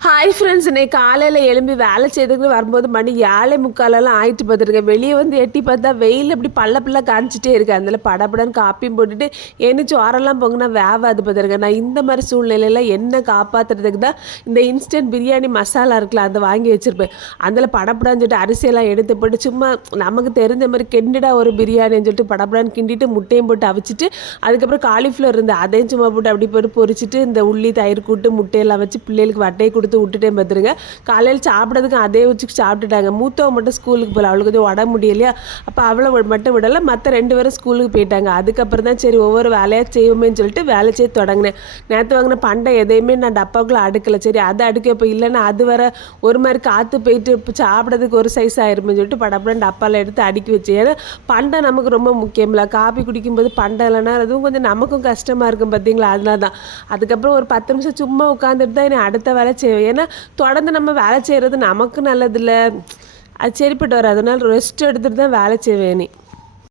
Hi friends இன்னைக்கு காலையில் எழும்பி வேலை செய்துக்கு வரும்போது மணி ஏழை முக்காலெல்லாம் ஆயிட்டு பார்த்துருக்கேன் வெளியே வந்து எட்டி பார்த்தா வெயில் அப்படி பல்ல பல்ல காமிச்சிட்டே இருக்கு. அதில் படப்படன்னு காப்பியும் போட்டுட்டு என்ன சோரெல்லாம் பொங்கினா வேவாது பார்த்துருக்கேன் நான் இந்த மாதிரி சூழ்நிலையில என்ன காப்பாற்றுறதுக்கு தான் இந்த இன்ஸ்டன்ட் பிரியாணி மசாலா இருக்குல்ல அதை வாங்கி வச்சுருப்பேன். அதில் படப்படான்னு சொல்லிட்டு அரிசியெல்லாம் எடுத்து போட்டு சும்மா நமக்கு தெரிஞ்ச மாதிரி கெண்டுடா ஒரு பிரியாணின்னு சொல்லிட்டு படப்படான்னு கிண்டிட்டு முட்டையும் போட்டு அவிச்சிட்டு அதுக்கப்புறம் காலிஃப்ளவர் இருந்து அதையும் சும்மா போட்டு அப்படி போட்டு பொரிச்சிட்டு இந்த உள்ளி தயிர் கூட்டு முட்டையெல்லாம் வச்சு பிள்ளைகளுக்கு வட்டையை கொடுத்து விட்டுட்டேன் பார்த்துருங்க. காலையில் சாப்பிட்றதுக்கு அதே வச்சு சாப்பிட்டுட்டாங்க. மூத்தவ மட்டும் ஸ்கூலுக்கு போகல அவளுக்கு கொஞ்சம் உடம்பு முடியலையா? அப்போ அவளை வி- மட்டும் விடலை. மற்ற ரெண்டு பேரும் ஸ்கூலுக்கு போயிட்டாங்க. அதுக்கப்புறம் தான் சரி ஒவ்வொரு வேலையாக செய்வோமேன்னு சொல்லிட்டு வேலை செய்ய தொடங்கினேன். நேற்று வாங்கின பண்டை எதையுமே நான் டப்பாக்குள்ளே அடுக்கலை. சரி அதை அடுக்க இப்போ இல்லைன்னா அது வர ஒரு மாதிரி காற்று போயிட்டு இப்போ சாப்பிட்றதுக்கு ஒரு சைஸ் ஆயிருமே சொல்லிட்டு படப்படம் டப்பாவில் எடுத்து அடுக்கி வச்சேன். ஏன்னா பண்டை நமக்கு ரொம்ப முக்கியமில்ல காப்பி குடிக்கும்போது பண்டை இல்லைன்னா அதுவும் கொஞ்சம் நமக்கும் கஷ்டமாக இருக்கும் பார்த்தீங்களா அதனால தான் அதுக்கப்புறம் ஒரு பத்து நிமிஷம் சும்மா உட்காந்துட்டு தான் என்னை அடுத்த வேலை செய்வோம். ஏன்னா தொடர்ந்து நம்ம வேலை செய்கிறது நமக்கு நல்லதில்லை. அது சரிப்பட்டு வராது. அதனால் ரெஸ்ட் எடுத்துட்டு தான் வேலை செய்வேன் நீ